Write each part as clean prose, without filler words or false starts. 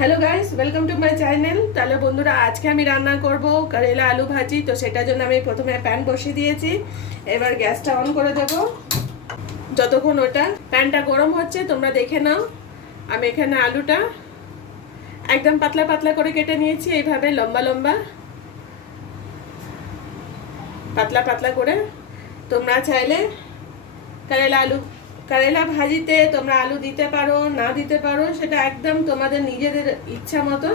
Hello guys, welcome to my channel. তাহলে বন্ধুরা, আজকে আমি রান্না করব করেলা আলু ভাজি। তো সেটার জন্য আমি প্রথমে প্যান বসিয়ে দিয়েছি। এবার গ্যাসটা অন করে দেব। যতক্ষণ ওটা প্যানটা গরম হচ্ছে তোমরা দেখে নাও। আমি এখানে আলুটা একদম পাতলা পাতলা করে কেটে নিয়েছি, এইভাবে লম্বা লম্বা পাতলা পাতলা করে। তোমরা চাইলে করেলা ভাজিতে তোমরা আলু দিতে পারো, না দিতে পারো, সেটা একদম তোমাদের নিজেদের ইচ্ছা মতো।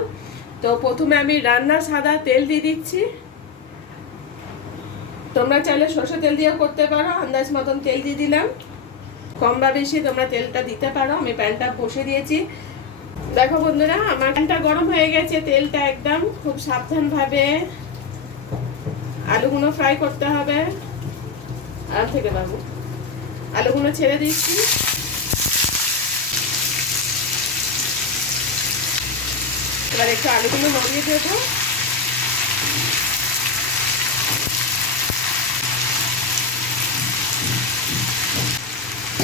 তো প্রথমে আমি রান্নার সাদা তেল দিয়ে দিচ্ছি। তোমরা চাইলে সরষে তেল দিয়েও করতে পারো, আন্দাজ মতন তেল দিয়ে দিলাম। কম বা বেশি তোমরা তেলটা দিতে পারো। আমি প্যানটা বসে দিয়েছি। দেখো বন্ধুরা, আমার প্যানটা গরম হয়ে গেছে। তেলটা একদম খুব সাবধানভাবে আলুগুলো ফ্রাই করতে হবে। আর থেকে বাবু, আলুগুলো ছেড়ে দিচ্ছি। এবার একটু আলুগুলো নড়িয়ে দেবো।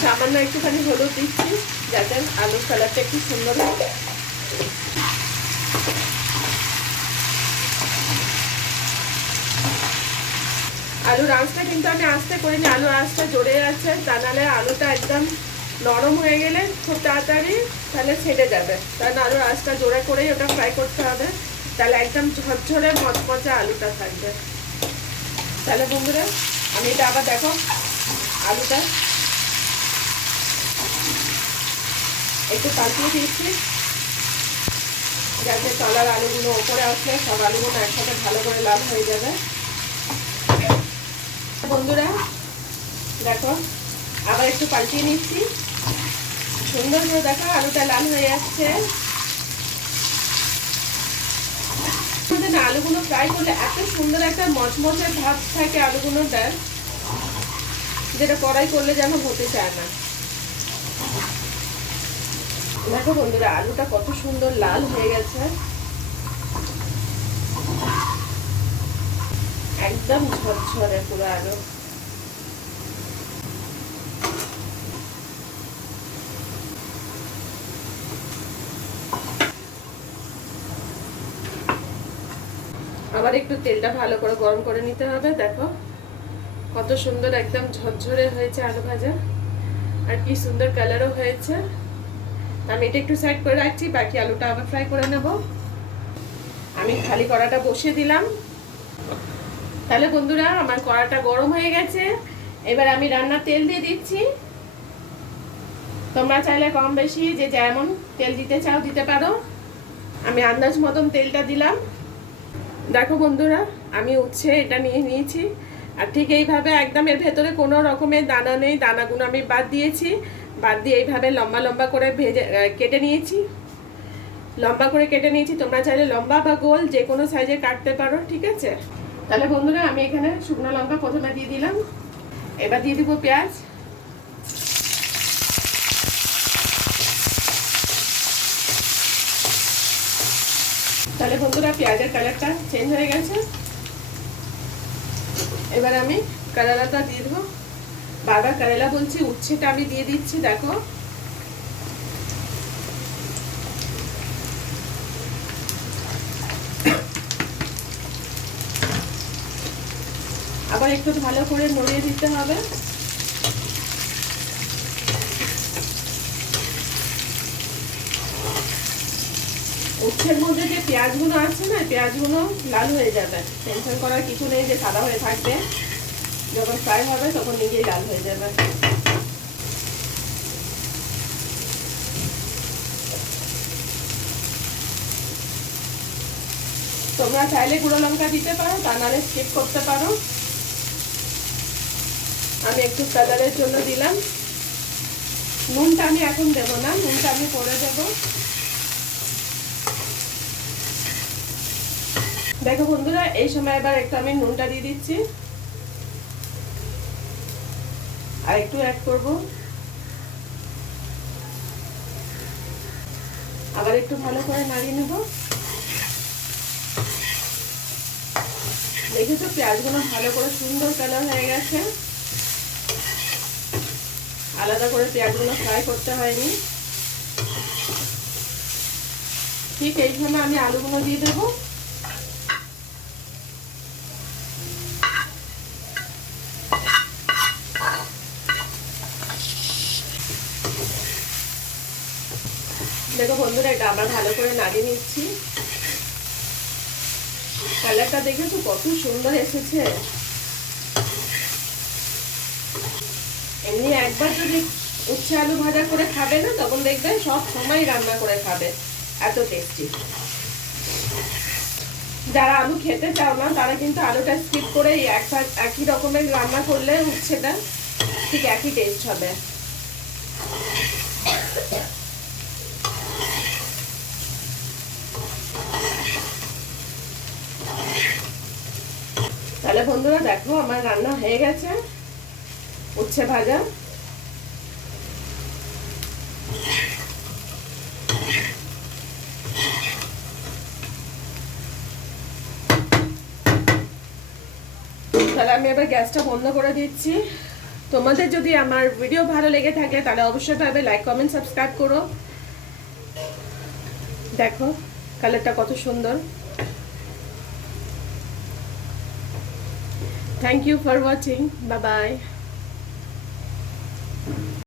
সামান্য একটুখানি হলুদ দিচ্ছি যাতে আলুর কালারটা একটু সুন্দর হবে। আলুর আঁচটা কিন্তু আমি আস্তে করিনি, আলুর আঁচটা জোরে আছে, তা নাহলে আলুটা একদম নরম হয়ে গেলে খুব তাড়াতাড়ি তাহলে ছেড়ে যাবে। কারণ আলুর আঁচটা জোরে করেই ওটা ফ্রাই করতে হবে, তাহলে একদম ঝরঝরে মচমচে আলুটা থাকবে। তাহলে বন্ধুরা, আমি এটা আবার দেখো আলুটা একটু পাল্টিয়ে দিচ্ছি যাতে তলার আলুগুলো ওপরে আসলে সব আলুগুলো একসাথে ভালো করে লাল হয়ে যাবে। বন্ধুরা দেখো, আবার একটু পাল্টিয়ে নিচ্ছি। সুন্দর করে দেখো আলুটা লাল হয়ে যাচ্ছে। আলুগুলো ফ্রাই করলে এত সুন্দর একটা মচমচে ভাব থাকে আলুগুলোটা, যেটা কড়াই করলে যেন হতে চায় না। দেখো বন্ধুরা, আলুটা কত সুন্দর লাল হয়ে গেছে, একদম ঝরঝরে পুরো আলু। আবার একটু তেলটা ভালো করে গরম করে নিতে হবে। দেখো কত সুন্দর একদম ঝরঝরে হয়েছে আলু ভাজা, আর কি সুন্দর কালারও হয়েছে। আমি এটা একটু সাইড করে রাখছি, বাকি আলুটা আবার ফ্রাই করে নেব। আমি খালি কড়াটা বসিয়ে দিলাম। তাহলে বন্ধুরা, আমার কড়াটা গরম হয়ে গেছে। এবার আমি রান্নার তেল দিয়ে দিচ্ছি। তোমরা চাইলে কম বেশি যে যেমন তেল দিতে চাও দিতে পারো। আমি আন্দাজ মতন তেলটা দিলাম। দেখো বন্ধুরা, আমি উচ্ছে এটা নিয়ে নিয়েছি, আর ঠিক এইভাবে একদম এর ভেতরে কোনো রকমের দানা নেই, দানাগুলো আমি বাদ দিয়েছি। বাদ দিয়ে এইভাবে লম্বা লম্বা করে কেটে নিয়েছি। লম্বা করে কেটে নিয়েছি, তোমরা চাইলে লম্বা বা গোল যে কোনো সাইজে কাটতে পারো, ঠিক আছে। তাহলে বন্ধুরা, আমি এখানে শুকনো লঙ্কা প্রথমে দিয়ে দিলাম। এবার দিয়ে দিব পেঁয়াজ। তাহলে বন্ধুরা, পেঁয়াজের কালারটা চেঞ্জ হয়ে গেছে। এবার আমি করেলাটা দিয়ে দেবো। বারবার করেলা বলছি, উচ্ছেটা আমি দিয়ে দিচ্ছি। দেখো আবার একটু ভালো করে নড়িয়ে দিতে হবে। উচ্ছের মধ্যে যে পেঁয়াজগুলো আছে না, পেঁয়াজগুলো লাল হয়ে যাবে। টেনশন করার কিছু নেই যে সাদা হয়ে থাকবে, যখন ফ্রাই হবে তখন নিজেই লাল হয়ে যাবে। তোমরা চাইলে গুঁড়ো লঙ্কা দিতে পারো, তা নাহলে স্কিপ করতে পারো। আমি একটু কালারের জন্য দিলাম। নুনটা আমি এখন দেবো না, নুনটা আমি পরে দেবো। দেখো বন্ধুরা, এই সময় এবার একটু আমি নুনটা দিয়ে দিচ্ছি, আর একটু অ্যাড করবো। আবার একটু ভালো করে নাড়িয়ে নেব। দেখেছো পেঁয়াজগুলো ভালো করে সুন্দর কালার হয়ে গেছে। আলাদা করে পেঁয়াজগুলো ফ্রাই করতে হয়নি। ঠিক এইখানে আমি আলুগুলো দিয়ে দেবো। দেখো বন্ধুরা, এটা আবার ভালো করে নাড়িয়ে নিচ্ছি। কালারটা দেখেছো কত সুন্দর এসেছে। এমনি একবার যদি উচ্ছে আলু ভাজা করে খাবে না, তখন দেখবে সব সময় রান্না করে খাবে, এত টেস্টি। যারা আলু খেতে চাও না তারা কিন্তু আলুটা স্কিপ করে একই রকমের রান্না করলে উচ্ছেটা ঠিক একই টেস্ট হবে। তাহলে বন্ধুরা দেখো, আমার রান্না হয়ে গেছে উচ্ছে ভাজা। তাহলে আমি এবার গ্যাসটা বন্ধ করে দিচ্ছি। তোমাদের যদি আমার ভিডিও ভালো লেগে থাকে তাহলে অবশ্যই ভাবে লাইক কমেন্ট সাবস্ক্রাইব করো। দেখো কালারটা কত সুন্দর। Thank you for watching, bye by.